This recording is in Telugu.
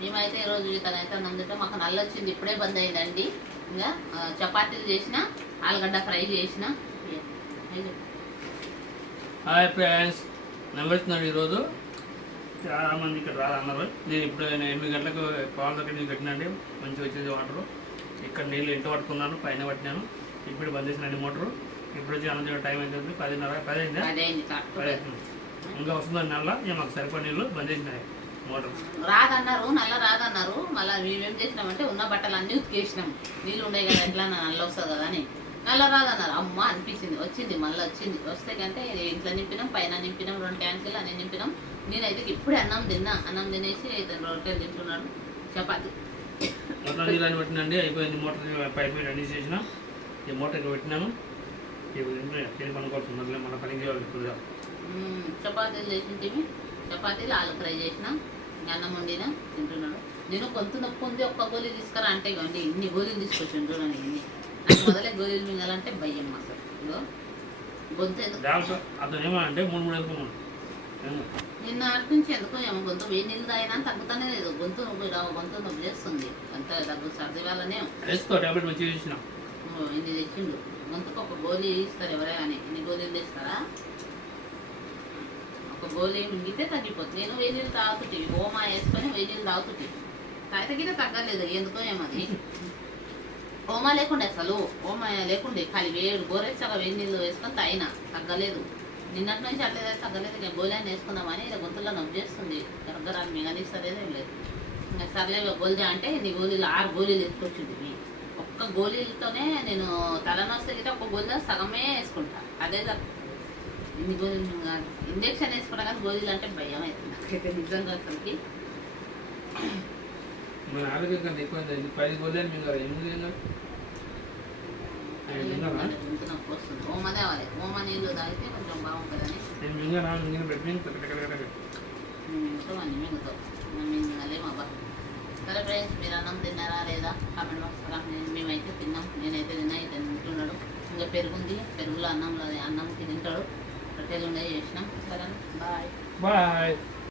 మేమైతే ఈరోజు ఇతనైతే నందుతో మాకు నల్ల వచ్చింది, ఇప్పుడే బంద్ అయిందండి. ఇంకా చపాతీలు చేసిన, ఆలుగడ్డ ఫ్రై చేసిన. హాయ్ ఫ్రెండ్స్, నమస్తున్నాడు. ఈరోజు చాలా మంది ఇక్కడ రాదన్నారు. నేను ఇప్పుడు 8 గంటలకు పాలు దగ్గర నీళ్ళు పెట్టినండి, మంచిగా వచ్చేది వాటరు. ఇక్కడ నీళ్ళు ఇంట పట్టుకున్నాను, పైన పట్టినాను. ఇప్పుడు బంద్ చేసినండి మోటరు. ఇప్పుడు వచ్చి అన్నం టైం అవుతుంది, 10:30 అయిందా? ఇంకా వస్తుందండి నల్ల. మాకు సరిపడి నీళ్ళు బంద్ చేసినాయి మోటార్. రాదన్నారు, నల్ల రాదన్నారు. మళ్ళీ మేమేం చేసినామంటే ఉన్న బట్టలు అన్నీ ఉతికేసినాం. నీళ్ళు ఉండే కదా, ఎట్లా నల్ల వస్తుంది కదా అని. నల్ల రాదన్నారు. అమ్మ అనిపించింది, వచ్చింది, మళ్ళీ వచ్చింది. వస్తే కంటే ఇంట్లో నింపినాం, పైన నింపినాం, 2 ట్యాంకులు అన్నీ నింపినాం. నేనైతే ఇప్పుడే అన్నం తిన్నా. అన్నం తినేసి రొట్టెలు తింటున్నాడు, చపాతి. మొత్తం నీళ్ళు అని పెట్టినండి, అయిపోయింది. మోటార్ పైప్ అన్నీ చేసిన ఈ మోటార్ పెట్టినాను. తిని పనుకోవచ్చు, మన పని చేయాలి. ఇప్పుడు చపాతీలు చేసింటివి, చపాతీలు ఆలు ఫ్రై చేసిన, అన్నం వండిన తింటున్నాడు. నేను కొంత నొప్పి ఉంది, ఒక్క గోళీ తీసుకురా అంటే ఇవ్వండి ఇన్ని గోళీలు తీసుకొచ్చాను చూడండి. ఇన్ని నాకు మొదలే గోళీలు మింగాలంటే భయం అసలు. ఇగో గొంతు అతనేమో అంటే 3 వేసుకున్నాను. నిన్న అటు నుంచి ఎందుకో ఏమో గొంతు వేడి నీళ్ళు తాగినా తగ్గుతానే లేదు. గొంతు నొప్పి చేస్తుంది. అంత దగ్గు సర్ది వాళ్ళనే వేసుకో టాబ్లెట్ మంచిగా చేసిన. ఇన్ని తెచ్చిండు. గొంతుకు ఒక గోళీ ఇస్తారు ఎవరైనా. ఇన్ని గోళీలు తెస్తారా? ఒక గోళీ మింగితే తగ్గిపోతుంది. నేను వేడి నీళ్ళు తాగుతుంది, ఓమా వేసుకొని వేడి నీళ్ళు తాగుతుంది. తాగితే తగ్గలేదు ఎందుకో ఏమది. ఓమా లేకుండే, అసలు ఓమా లేకుండే, ఖాళీ వేడి గోరెచ్చగా వేడి నీళ్ళు వేసుకొని తాగినా తగ్గలేదు. నిన్నటి నుంచి అట్లేదే తగ్గలేదు. నేను గోళీని వేసుకుందామని ఇలా గొంతులో నొప్పి చేస్తుంది. దగ్గరాన్ని మిగనిస్తలేదు, ఏం లేదు. ఇంకా సర్లే గోళీ అంటే నీ గోళీలు 6 గోళీలు వేసుకొచ్చింది. ఒక్క గోళీలతోనే నేను తలనొస్తే గిట్ట ఒక్క గోళీలో సగమే వేసుకుంటా. అదే ఇన్ని గోళీలు కాదు, ఇంజక్షన్ వేసుకున్నా కానీ గోళీలు అంటే భయం అవుతుంది నాకైతే నిజంగా. అసలుకి వస్తుంది. ఓమ తేవాలి, ఓమ నీళ్ళు తాగితే కొంచెం బాగుంటుందని మింగలేమబ్బా. సరే ఫ్రెండ్స్, మీరు అన్నం తిన్నారా లేదా కామెంట్ బాక్స్. మేమైతే తిన్నాం, నేనైతే తిన్నా, ఇతను తింటున్నాడు. ఇంకా పెరుగుంది, పెరుగులో అన్నంలో అన్నం తింటాడు. రొట్టెలు ఉండే చేసినాం. సరే బాయ్ బాయ్.